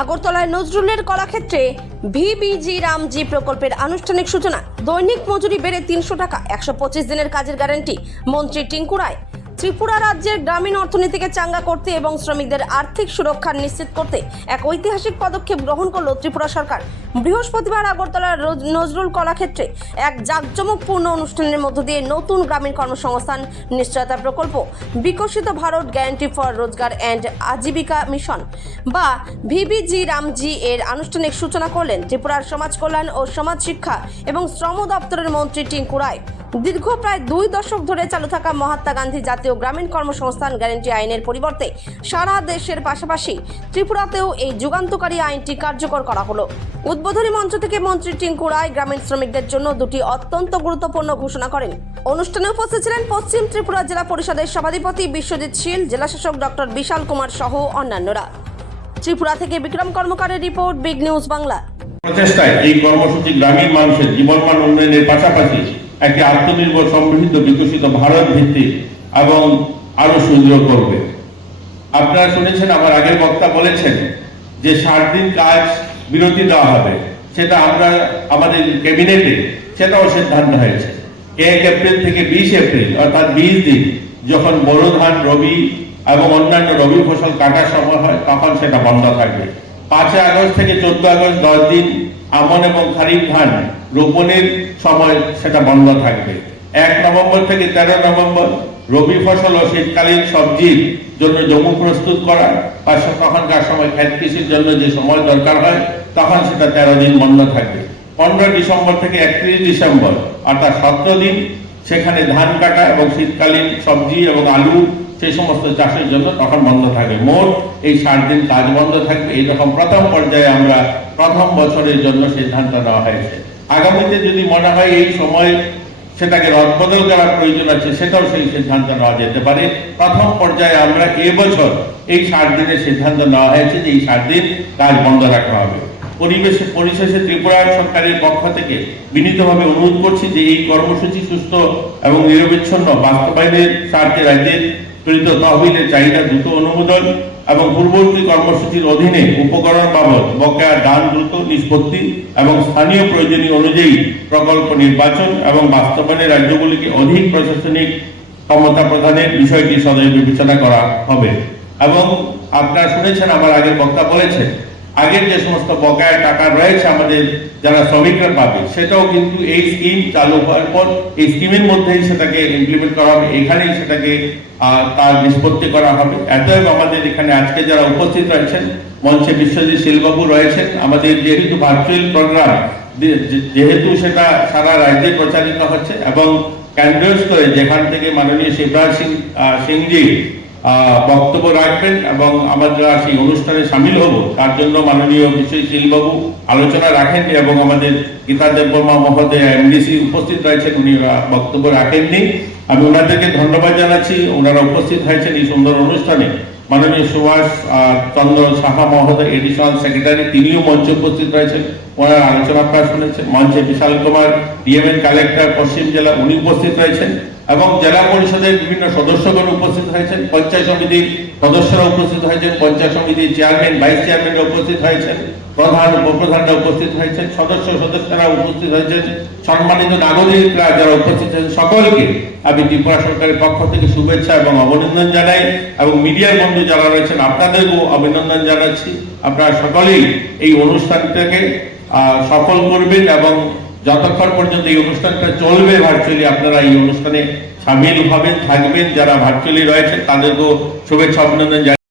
আগরতলায় নজরুলের কলাক্ষেত্রে ভিবিজি রামজি প্রকল্পের আনুষ্ঠানিক সূচনা। দৈনিক মজুরি বেড়ে ৩০০ টাকা, ১২৫ দিনের কাজের গ্যারান্টি। মন্ত্রী টিঙ্কু রায়। ত্রিপুরা রাজ্যের গ্রামীণ অর্থনীতিকে চাঙ্গা করতে এবং শ্রমিকদের আর্থিক সুরক্ষা নিশ্চিত করতে এক ঐতিহাসিক পদক্ষেপ গ্রহণ করল ত্রিপুরা সরকার। বৃহস্পতিবার আগরতলার নজরুল কলাক্ষেত্রে এক জাঁকজমকপূর্ণ অনুষ্ঠানের মধ্য দিয়ে নতুন গ্রামীণ কর্মসংস্থান নিশ্চয়তা প্রকল্প বিকশিত ভারত গ্যারান্টি ফর রোজগার অ্যান্ড আজীবিকা মিশন বা ভিবিজি রামজি এর আনুষ্ঠানিক সূচনা করলেন ত্রিপুরার সমাজ কল্যাণ ও সমাজ শিক্ষা এবং শ্রম দপ্তরের মন্ত্রী টিঙ্কু রায়। দীর্ঘ প্রায় 2 দশক ধরে চালু থাকা মহাত্মা গান্ধী জাতীয় গ্রামীণ কর্মসংস্থান গ্যারান্টি আইনের পরিবর্তে সারা দেশের পাশাপাশি ত্রিপুরাতেও এই যুগান্তকারী আইনটি কার্যকর করা হলো। উদ্বোধনী মঞ্চ থেকে মন্ত্রী টিঙ্কু রায় গ্রামীণ শ্রমিকদের জন্য দুটি অত্যন্ত গুরুত্বপূর্ণ ঘোষণা করেন। অনুষ্ঠানে উপস্থিত ছিলেন পশ্চিম ত্রিপুরা জেলা পরিষদের সভাধিপতি বিশ্বজিৎ শীল, জেলাশাসক ডক্টর বিশাল কুমার সহ অন্যান্যরা। ত্রিপুরা থেকে বিক্রম কর্মকারের রিপোর্ট, বিগ নিউজ বাংলা। প্রচেষ্টায় এই কর্মসূচি গ্রামীণ মানুষের জীবনমান উন্নয়নের পাশাপাশি একটি আত্মনির্ভর সমৃদ্ধ বিকশিত ভারত ভিত্তিক এবং আরো সুদৃঢ় করবে। আপনারা শুনেছেন, আমার আগের বক্তা বলেছেন যে 60 দিন কাজ বিরতি দেওয়া হবে। সেটা আমরা আমাদের ক্যাবিনেটে সেটাও সিদ্ধান্ত হয়েছে। 1 এপ্রিল থেকে 20 এপ্রিল অর্থাৎ 20 দিন যখন বোরো ধান, রবি এবং অন্যান্য রবি ফসল কাটার সময় হয় তখন সেটা বন্ধ থাকবে। 5 আগস্ট থেকে 14 আগস্ট 10 দিন আমন এবং খারিফ ধান রোপণের সময় সেটা বন্ধ থাকবে। 1 নভেম্বর থেকে 13 নভেম্বর রবি ফসল ও শীতকালীন সবজির জন্য জমি প্রস্তুত করা বা তখনকার সময় ক্ষেত কৃষির জন্য যে সময় দরকার হয় তখন সেটা 13 দিন বন্ধ থাকবে। 15 ডিসেম্বর থেকে 31 ডিসেম্বর অর্থাৎ 17 দিন সেখানে ধান কাটা এবং শীতকালীন সবজি এবং আলু সেই সমস্ত চাষের জন্য তখন বন্ধ থাকবে। মোট এই 60 দিন কাজ বন্ধ থাকবে। এইরকম প্রথম পর্যায়ে আমরা প্রথম বছরের জন্য সিদ্ধান্ত নেওয়া হয়েছে। আগামীতে যদি মনে হয় এই সময় সেটাকে রদবদল করার প্রয়োজন আছে, সেটাও সেই সিদ্ধান্ত নেওয়া যেতে পারে। প্রথম পর্যায়ে আমরা এবছর এই 60 দিনের সিদ্ধান্ত নেওয়া হয়েছে যে এই 60 দিন কাজ বন্ধ রাখা হবে। পরিশেষে ত্রিপুরা সরকারের পক্ষ থেকে বিনীতভাবে অনুরোধ করছি যে এই কর্মসূচি সুস্থ এবং নিরবিচ্ছিন্ন বাস্তবায়নের স্বার্থে রাজ্যের প্রেরিত তহবিলের চাহিদা দ্রুত অনুমোদন এবং পূর্ববর্তী কর্মসূচির অধীনে উপকরণ বাবদ বকেয়া দান দ্রুত নিষ্পত্তি এবং স্থানীয় প্রয়োজনীয় অনুযায়ী প্রকল্প নির্বাচন এবং বাস্তবায়নে রাজ্যগুলিকে অধিক প্রশাসনিক ক্ষমতা প্রদানের বিষয়টি সদয় বিবেচনা করা হবে। এবং আপনারা শুনেছেন, আমার আগের বক্তা বলেছেন, আগের যে সমস্ত বকেয়া টাকা রয়েছে আমাদের যারা শ্রমিকরা পাবে সেটাও কিন্তু এই স্কিম চালু হওয়ার পর এই স্কিমের মধ্যেই সেটাকে ইমপ্লিমেন্ট করা হবে, এখানেই সেটাকে তার নিষ্পত্তি করা হবে। এতএব আমাদের এখানে আজকে যারা উপস্থিত রয়েছেন, মঞ্চে বিশ্বজিৎ শীলবাবু রয়েছেন। আমাদের যেহেতু ভার্চুয়াল প্রোগ্রাম, যেহেতু সেটা সারা রাজ্যে প্রচারিত হচ্ছে এবং কেন্দ্রীয় স্তরে যেখান থেকে মাননীয় শিবরাজ সিংজি বক্তব্য রাখবেন এবং আমরা সেই অনুষ্ঠানে সামিল হব, তার জন্য মাননীয় বিশ্বজিৎ শীলবাবু আলোচনা রাখেন এবং আমাদের গীতা দেববর্মা মহোদয় এমডিসি উপস্থিত রয়েছেন, উনি বক্তব্য রাখেননি। আমি ওনাদেরকে ধন্যবাদ জানাচ্ছি, ওনারা উপস্থিত হয়েছেন এই সুন্দর অনুষ্ঠানে। মাননীয় সুভাষ চন্দ্র সাহা মহোদয় এডিশনাল সেক্রেটারি, তিনিও মঞ্চে উপস্থিত রয়েছেন, ওনারা আলোচনা প্রায় শুনেছেন। মঞ্চে বিশাল কুমার ডিএমএন কালেক্টর পশ্চিম জেলা, উনি উপস্থিত রয়েছেন এবং জেলা পরিষদের বিভিন্ন সদস্যগণ উপস্থিত হয়েছেন, পঞ্চায়েত সমিতির সদস্যরা উপস্থিত হয়েছেন, পঞ্চায়েত সমিতির চেয়ারম্যান, ভাইস চেয়ারম্যানরা উপস্থিত হয়েছেন, প্রধান উপপ্রধানরা উপস্থিত হয়েছেন, সদস্যরা উপস্থিত হয়েছেন, সম্মানিত নাগরিকরা যারা উপস্থিত হয়েছেন, সকলকে আমি ত্রিপুরা সরকারের পক্ষ থেকে শুভেচ্ছা এবং অভিনন্দন জানাই এবং মিডিয়ার বন্ধু যারা রয়েছেন আপনাদেরও অভিনন্দন জানাচ্ছি। আপনারা সকলেই এই অনুষ্ঠানটাকে সফল করবেন এবং যতক্ষণ পর্যন্ত এই অনুষ্ঠানটা চলবে ভার্চুয়ালি আপনারা এই অনুষ্ঠানে সামিল হবেন, থাকবেন। যারা ভার্চুয়ালি রয়েছেন তাদেরকেও শুভেচ্ছা অভিনন্দন জানাই।